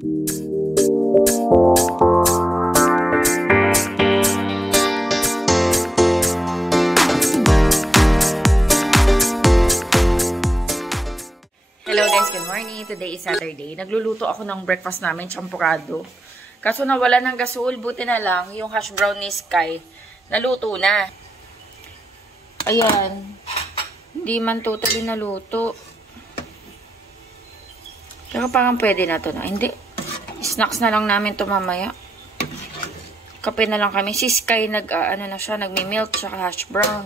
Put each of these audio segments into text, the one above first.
Hello guys, good morning. Today is Saturday. Nagluluto ako ng breakfast namin, champurado. Kaso nawala ng gasol, buti na lang yung hash brown ni Sky. Naluto na. Ayan. Hindi man totally naluto. Pero parang pwede na to na. Hindi. Snacks na lang namin to mamaya. Kape na lang kami. Si Sky nagmi-milk tsaka hash brown.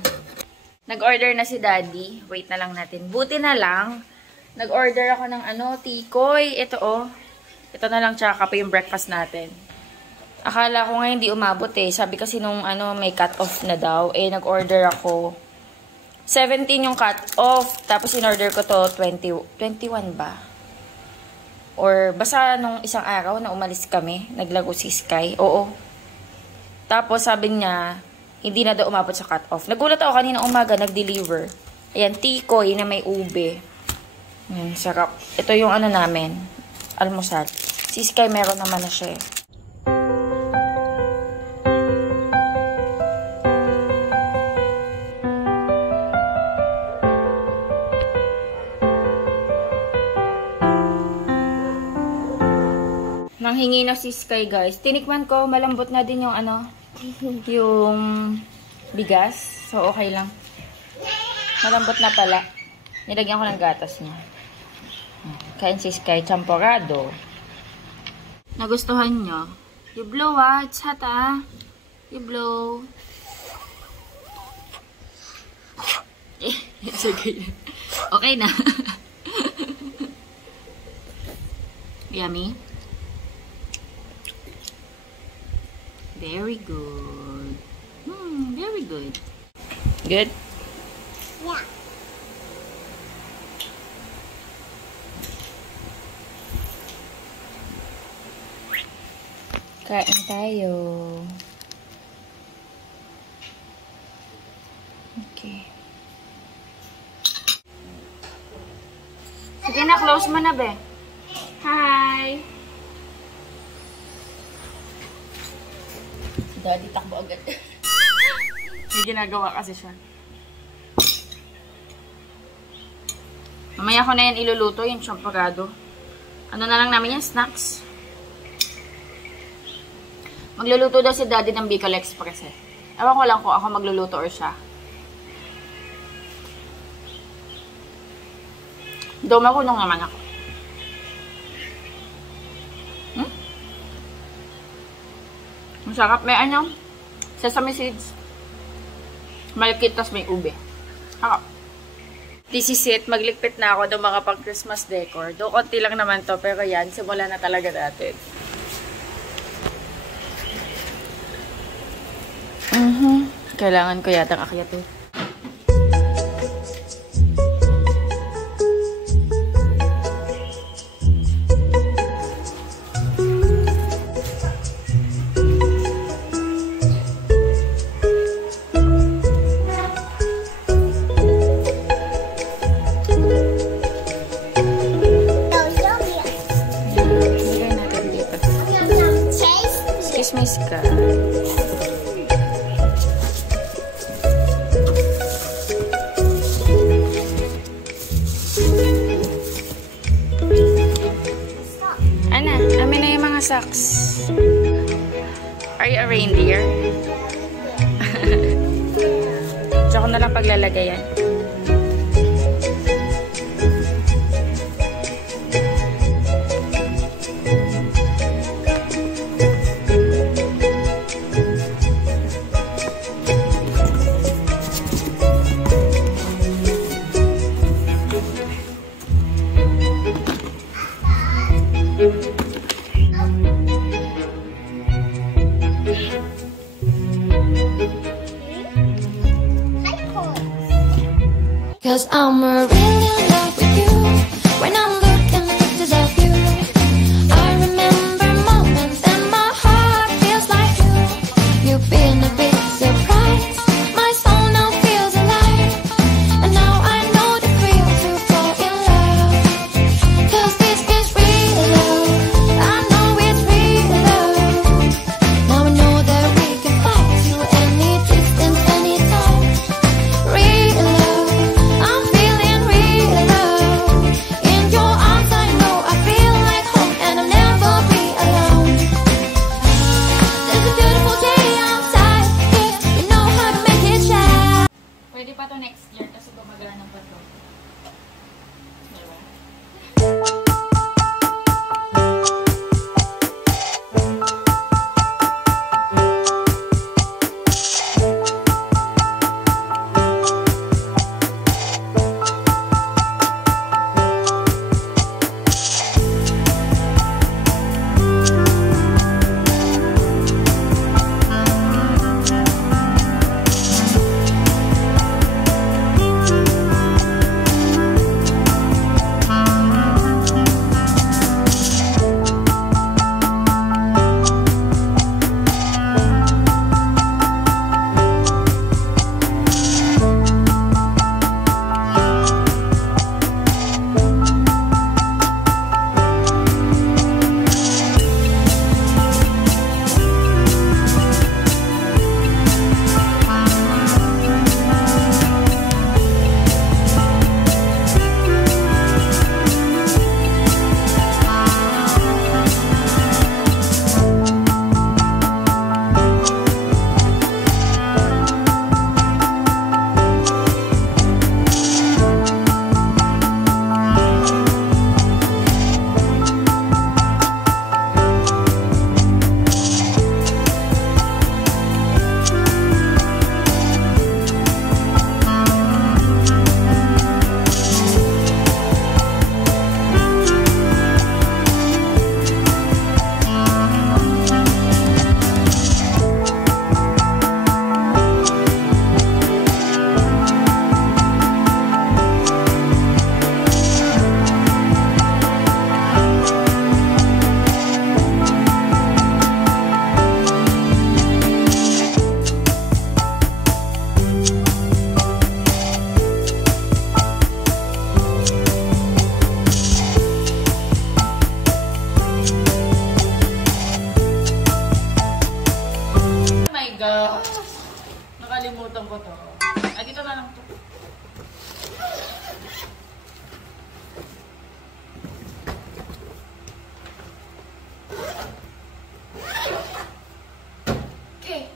Nag-order na si Daddy. Wait na lang natin. Buti na lang. Nag-order ako ng tikoy. Ito Ito na lang tsaka kape yung breakfast natin. Akala ko ngayon hindi umabot eh. Sabi kasi nung may cut-off na daw. Nag-order ako. 17 yung cut-off. Tapos in-order ko to 21 ba? Or basta nung isang araw na umalis kami. Naglago si Sky. Oo. Tapos sabi niya, hindi na daw umabot sa cut-off. Nagulat ako kanina umaga, nag-deliver. Ayan, tikoy na may ube. Ayan, sarap. Ito yung namin. Almusal. Si Sky meron naman na siya eh. Nanghingi na si Sky guys. Tinikman ko, malambot na din yung yung bigas. So okay lang. Malambot na pala. Nilagyan ko ng gatas niya. Kain si Sky, champurado. Nagustuhan nyo? You blow it's hot You blow. It's okay. Okay na. Yummy. Very good. Very good. Good? Yeah. Kain tayo. Okay. Sige na, close mo na, be. Hi! Daddy, takbo agad. May ginagawa kasi siya. Mamaya ko na yan iluluto, yung champurado. Na lang namin yan, snacks. Magluluto daw si Daddy ng Bicol Express eh. Ewan ko lang kung ako magluluto or siya. Though marunong naman ako. Masarap. May sesame seeds. Malakit, tas may ube. Harap. This is it. Magligpit na ako ng mga pang Christmas decor. Though konti lang naman to, pero yan, simula na talaga natin. Kailangan ko yatang akyat eh. Excuse me, Sky. Amin na yung mga socks. Are you a reindeer? Diyan ko na lang paglalagay yan. Cause I'm really in love with you. When I'm looking at pictures of you, I remember moments and my heart feels like you. You've been a big surprise. My soul now feels alive. And now I know the thrill to fall in love. Cause this is real love. I Lutong ko to. Ay, dito na lang to. Okay.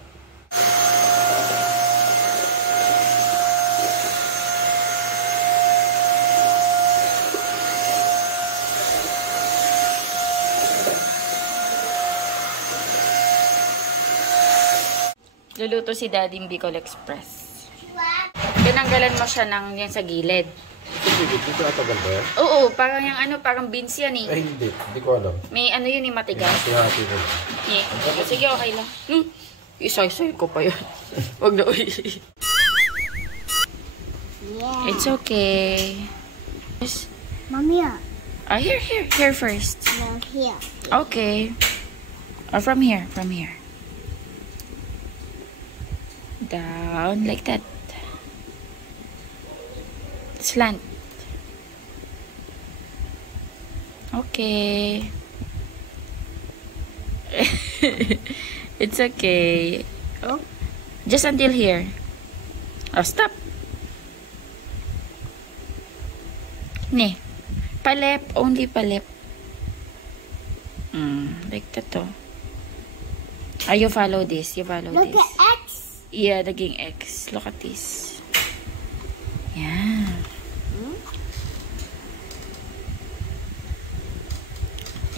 Luluto si Daddy Bicol Express. Tinanggalan mo siya ng yan sa gilid. Ito atagal ba yan? Oo, parang yung ano, parang beans yan eh. Ay, hindi. Hindi ko alam. May ano yun eh, matigas. Hati-hati ko. Yeah. Sige, okay lang. Isa-isa ko pa yun. Huwag na uwi. Yeah. It's okay. Mommy, Here first. no, here. Okay. Or from here. Down, like that. Slant. Okay. It's okay. Oh. Just until here. Oh, stop. Ne. Palep. Only palep. Like that to. You follow this. You follow Look this. at X. Yeah, naging X. Look at this. Yeah.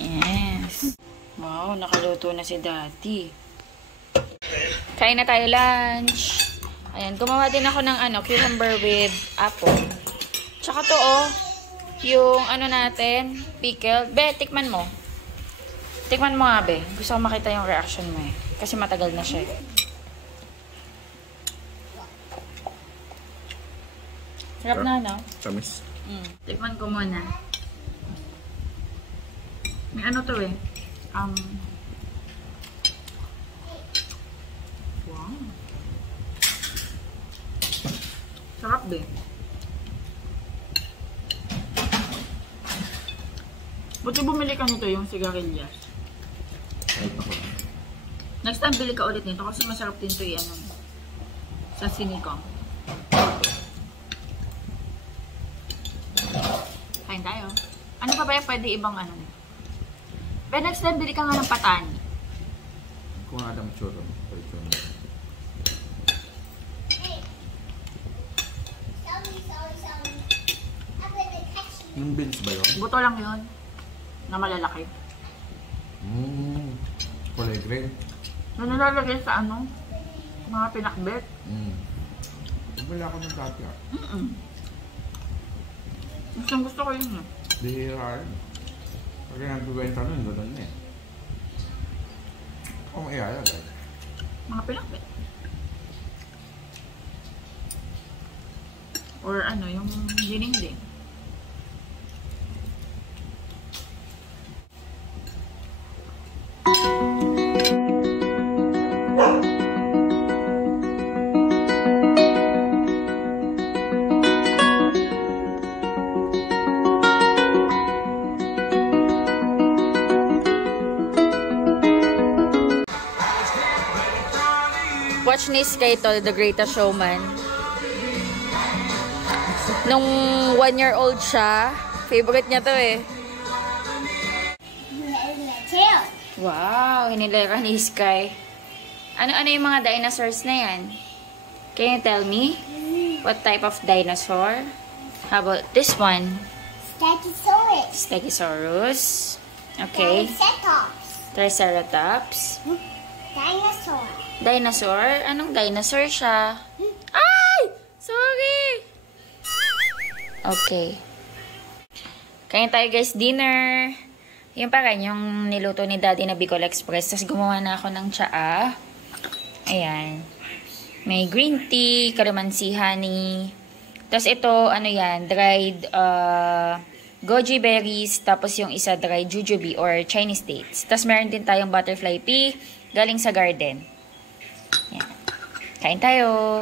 Yes. Wow, nakaluto na si Daddy. Kain na tayo lunch. Ayan, gumawa din ako ng cucumber with apple. Tsaka to yung natin, pickled. Be, tikman mo. Tikman mo nga, be. Gusto ko makita yung reaction mo eh. Kasi matagal na siya eh. Sarap na, no? Tamis. Tikman ko muna. May ano to eh. Wow. Sarap din. Buti bumili ka nito yung sigarilyas. Next time bili ka ulit nito kasi masarap din to sa sinikong. Kain tayo. Ano pa ba yung pwede ibang But next time, bili ka nga ng patani. Kung Adam churro. Yung beans ba yun? Buto lang yun. Na malalaki. Kulay green. Na nalalagay sa mga pinakbet. Bumili ako ng dati Gusto ko yun Bihira rin. Pag nagbibenta nun, doon na eh. Kung ialagay. Mga pinakbet. Or yung dinding. Watch ni Sky to, The Greatest Showman. Nung 1-year-old siya, favorite niya to eh. Wow, hinilera ni Sky. Ano yung mga dinosaurs na yan? Can you tell me? What type of dinosaur? How about this one? Stegosaurus. Stegosaurus. Okay. Triceratops. Dinosaur. Dinosaur? Anong dinosaur siya? Ay! Sorry! Okay. Kain tayo guys, dinner. Yung pa rin, yung niluto ni Daddy na Bicol Express. Tapos gumawa na ako ng tsaa. Ayan. May green tea, calamansi honey. Tapos ito, dried goji berries. Tapos yung isa, dried jujube or Chinese dates. Tapos meron din tayong butterfly pea galing sa garden. Ayan. Kain tayo!